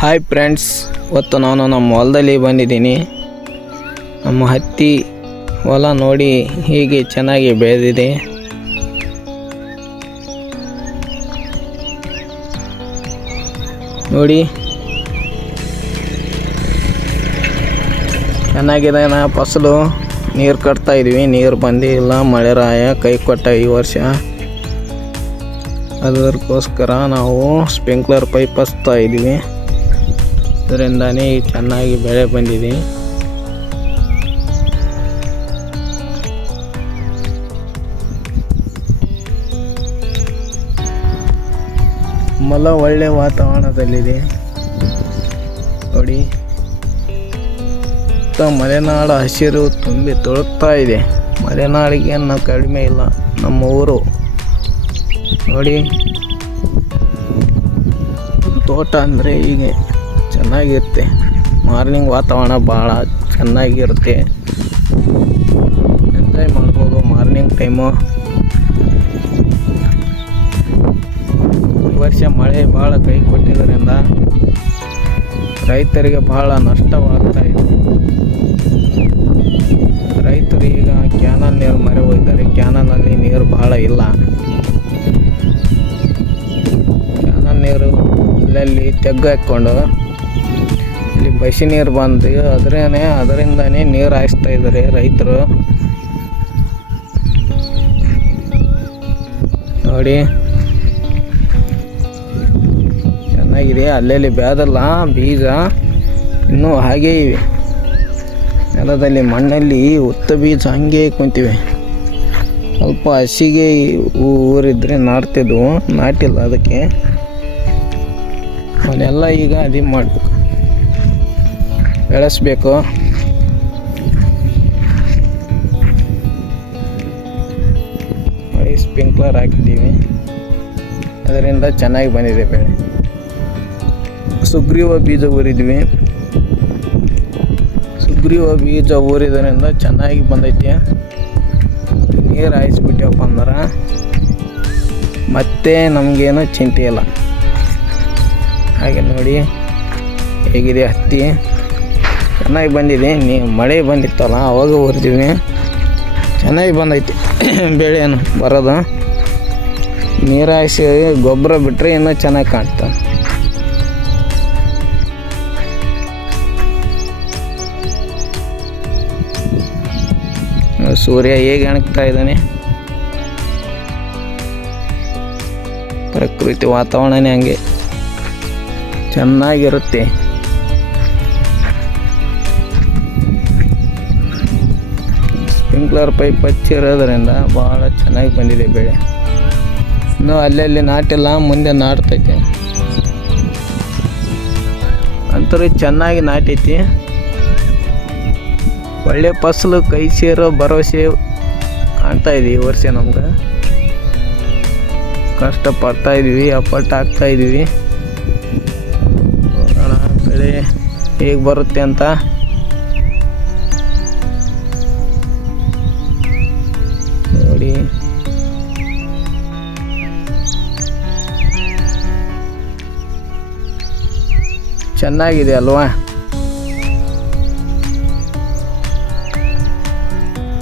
Hi friends, ಇವತ್ತು ನಾನು ನಮ್ಮ ಹೊಲದಲ್ಲಿ ಬಂದಿದ್ದೀನಿ. ನಮ್ಮ ಹತ್ತಿ ಹೊಲ ನೋಡಿ ಹೀಗೆ ಚೆನ್ನಾಗಿ ಬೆಳೆದಿದೆ. ನೋಡಿ ಚೆನ್ನಾಗಿದೆ ಫಸಲು. ನೀರು ಕಟ್ತಾ ಇದ್ವಿ, ನೀರು ಬಂದಿಲ್ಲ. ಮಳೆ ರಾಯ ಕೈ ಕೊಟ್ಟ ಈ ವರ್ಷ. ಅದಕ್ಕೋಸ್ಕರ ನಾವು ಸ್ಪ್ರಿಂಕ್ಲರ್ ಪೈಪ್ ಹಚ್ತಾ ಇದ್ವಿ. ಇದರಿಂದಾನೇ ಚೆನ್ನಾಗಿ ಬೆಳೆ ಬಂದಿದೆ. ಒಳ್ಳೆ ವಾತಾವರಣದಲ್ಲಿದೆ ನೋಡಿ. ಮಲೆನಾಡು ಹಸಿರು ತುಂಬಿ ತುಳುಕ್ತಾ ಇದೆ. ಮಲೆನಾಡಿಗೆ ನಾವು ಕಡಿಮೆ ಇಲ್ಲ. ನಮ್ಮ ಊರು ನೋಡಿ, ತೋಟ ಅಂದರೆ ಹೀಗೆ ಚೆನ್ನಾಗಿರುತ್ತೆ. ಮಾರ್ನಿಂಗ್ ವಾತಾವರಣ ಭಾಳ ಚೆನ್ನಾಗಿರುತ್ತೆ, ಎಂಜಾಯ್ ಮಾಡ್ಬೋದು ಮಾರ್ನಿಂಗ್ ಟೈಮು. ಈ ವರ್ಷ ಮಳೆ ಭಾಳ ಕೈ ಕೊಟ್ಟಿದ್ದರಿಂದ ರೈತರಿಗೆ ಭಾಳ ನಷ್ಟವಾಗ್ತಾ ಇದೆ. ರೈತರು ಈಗ ಕ್ಯಾನಲ್ ನೀರು ಮರೆ ಹೋಗಿದ್ದಾರೆ. ಕ್ಯಾನಲಲ್ಲಿ ನೀರು ಭಾಳ ಇಲ್ಲ. ಕ್ಯಾನಲ್ ನೀರು ಅಲ್ಲಲ್ಲಿ ತೆಗ್ಗು ಹಾಕ್ಕೊಂಡು ಇಲ್ಲಿ ಬಸಿ ನೀರು ಬಂದು ಅದರಿಂದನೇ ನೀರು ಹಾಯಿಸ್ತಾ ಇದ್ದಾರೆ ರೈತರು ನೋಡಿ. ಚೆನ್ನಾಗಿದೆ. ಅಲ್ಲಲ್ಲಿ ಬೆಳೆದಲ್ಲ ಬೀಜ ಇನ್ನೂ ಹಾಗೇ ಇವೆ ನೆಲದಲ್ಲಿ, ಮಣ್ಣಲ್ಲಿ ಉತ್ತ ಬೀಜ ಹಂಗೆ ಕುಂತಿವೆ. ಸ್ವಲ್ಪ ಹಸಿಗೆ ಊರಿದ್ರೆ ನಾಟ್ತಿದ್ವು, ನಾಟಿಲ್ಲ. ಅದಕ್ಕೆ ಅವನ್ನೆಲ್ಲ ಈಗ ಅದೇ ಮಾಡಬೇಕು, ಬೆಳೆಸ್ಬೇಕು. ಸ್ಪ್ರಿಂಕ್ಲರ್ ಹಾಕಿದ್ದೀವಿ, ಅದರಿಂದ ಚೆನ್ನಾಗಿ ಬಂದಿದೆ ಬೆಳೆ. ಸುಗ್ರೀವ ಬೀಜ ಊರಿದ್ವಿ. ಸುಗ್ರೀವ ಬೀಜ ಊರಿದ್ರಿಂದ ಚೆನ್ನಾಗಿ ಬಂದೈತಿ. ನೀರು ಹಾಯಿಸ್ಬಿಟ್ಟವಪ್ಪ ಅಂದ್ರೆ ಮತ್ತೆ ನಮಗೇನು ಚಿಂತೆ ಇಲ್ಲ. ಹಾಗೆ ನೋಡಿ ಹೇಗಿದೆ ಹತ್ತಿ, ಚೆನ್ನಾಗಿ ಬಂದಿದೆ. ಮಳೆ ಬಂದಿತ್ತಲ್ಲ ಅವಾಗ ಊರಿದ್ದೀವಿ, ಚೆನ್ನಾಗಿ ಬಂದೈತಿ ಬೆಳೆಯನ್ನು ಬರೋದು. ನೀರು ಹಾಯಿಸಿ ಗೊಬ್ಬರ ಬಿಟ್ಟರೆ ಇನ್ನೂ ಚೆನ್ನಾಗಿ ಕಾಣ್ತದೆ. ಸೂರ್ಯ ಹೇಗೆ ಅಣಗ್ತಾ ಇದ್ದಾನೆ. ಪ್ರಕೃತಿ ವಾತಾವರಣನೇ ಹಂಗೆ ಚೆನ್ನಾಗಿರುತ್ತೆ. ಸ್ಪ್ರಿಂಕ್ಲರ್ ಪೈಪ್ ಹಚ್ಚಿರೋದ್ರಿಂದ ಭಾಳ ಚೆನ್ನಾಗಿ ಬಂದಿದೆ ಬೆಳೆ. ಇನ್ನೂ ಅಲ್ಲಲ್ಲಿ ನಾಟಿಲ್ಲ, ಮುಂದೆ ನಾಟ್ತೈತೆ. ಅಂತೂ ಚೆನ್ನಾಗಿ ನಾಟೈತಿ. ಒಳ್ಳೆ ಫಸಲು ಕೈ ಸೇರೋ ಭರವಸೆ ಕಾಣ್ತಾ ಇದೆ ಈ ವರ್ಷ. ನಮ್ಗೆ ಕಷ್ಟಪಡ್ತಾ ಇದ್ವಿ, ಎಫರ್ಟ್ ಹಾಕ್ತಾ ಇದ್ವಿ. ನೋಡೋಣ ಬೆಳೆ ಹೇಗೆ ಬರುತ್ತೆ ಅಂತ. ನೋಡಿ ಚೆನ್ನಾಗಿದೆ ಅಲ್ವಾ.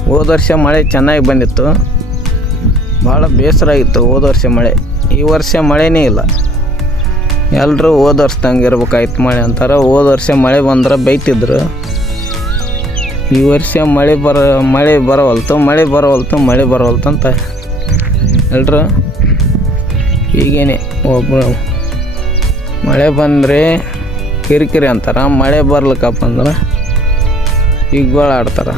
ಹೋದ ವರ್ಷ ಮಳೆ ಚೆನ್ನಾಗಿ ಬಂದಿತ್ತು, ಭಾಳ ಬೇಸರ ಆಗಿತ್ತು ಹೋದ ವರ್ಷ ಮಳೆ. ಈ ವರ್ಷ ಮಳೆನೇ ಇಲ್ಲ. ಎಲ್ಲರೂ ಹೋದ ವರ್ಷದಂಗೆ ಇರ್ಬೇಕಾಯ್ತು ಮಳೆ ಅಂತಾರೆ. ಹೋದ ವರ್ಷ ಮಳೆ ಬಂದ್ರೆ ಬೈತಿದ್ರು. ಈ ವರ್ಷ ಮಳೆ ಬರವಲ್ತು ಅಂತ ಎಲ್ಲರೂ ಹೀಗೇನೆ. ಒಬ್ಬರು ಮಳೆ ಬಂದರೆ ಕಿರಿಕಿರಿ ಅಂತಾರೆ, ಮಳೆ ಬರ್ಲಿಕ್ಕಪ್ಪ ಅಂದ್ರೆ ಈಗ ಗೋಳಾಡ್ತಾರೆ.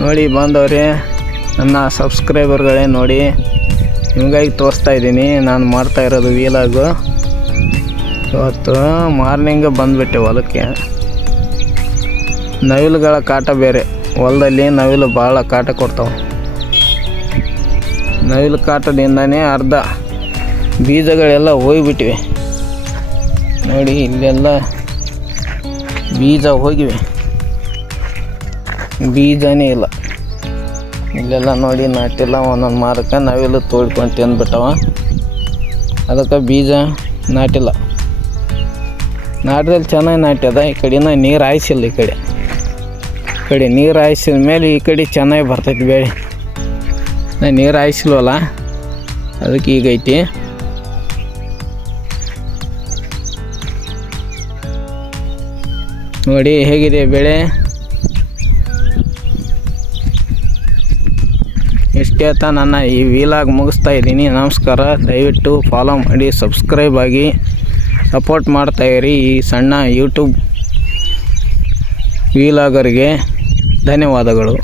ನೋಡಿ ಬಂದವ್ರೆ, ನನ್ನ ಸಬ್ಸ್ಕ್ರೈಬರ್ಗಳೇ ನೋಡಿ, ನಿಮಗಾಗಿ ತೋರಿಸ್ತಾ ಇದ್ದೀನಿ ನಾನು ಮಾಡ್ತಾ ಇರೋದು ವೀಲಾಗು. ಇವತ್ತು ಮಾರ್ನಿಂಗ್ ಬಂದುಬಿಟ್ಟೆ ಹೊಲಕ್ಕೆ. ನವಿಲುಗಳ ಕಾಟ ಬೇರೆ ಹೊಲದಲ್ಲಿ. ನವಿಲು ಭಾಳ ಕಾಟ ಕೊಡ್ತಾವೆ. ನವಿಲು ಕಾಟದಿಂದನೇ ಅರ್ಧ ಬೀಜಗಳೆಲ್ಲ ಹೋಗಿಬಿಟ್ಟಿವೆ ನೋಡಿ. ಇಲ್ಲೆಲ್ಲ ಬೀಜ ಹೋಗಿವೆ, ಬೀಜನೇ ಇಲ್ಲ. ಇಲ್ಲೆಲ್ಲ ನೋಡಿ ನಾಟಿಲ್ಲ, ಒಂದೊಂದು ಮಾರಕ್ಕೆ ನಾವೆಲ್ಲ ತೋಡ್ಕೊಂಡು ತಿಂದ್ಬಿಟ್ಟವ. ಅದಕ್ಕೆ ಬೀಜ ನಾಟಿಲ್ಲ. ನಾಟದಲ್ಲಿ ಚೆನ್ನಾಗಿ ನಾಟ್ಯದ. ಈ ಕಡೆನ ನೀರು ಹಾಯಿಸಿಲ್ಲ. ಈ ಕಡೆ ನೀರು ಹಾಯಿಸಿದ ಮೇಲೆ ಈ ಕಡೆ ಚೆನ್ನಾಗಿ ಬರ್ತೈತಿ ಬೆಳೆ. ನಾ ನೀರು ಹಾಯಿಸಿಲ್ವಲ್ಲ, ಅದಕ್ಕೆ ಈಗೈತಿ. ನೋಡಿ ಹೇಗಿದೆ ಬೆಳೆ. ಇಷ್ಟೇ ಅಂತ ನನ್ನ ಈ ವೀಲಾಗ್ ಮುಗಿಸ್ತಾ ಇದ್ದೀನಿ. ನಮಸ್ಕಾರ. ದಯವಿಟ್ಟು ಫಾಲೋ ಮಾಡಿ, ಸಬ್ಸ್ಕ್ರೈಬ್ ಆಗಿ ಸಪೋರ್ಟ್ ಮಾಡ್ತಾಯಿರಿ ಈ ಸಣ್ಣ ಯೂಟ್ಯೂಬ್ ವೀಲಾಗರಿಗೆ. ಧನ್ಯವಾದಗಳು.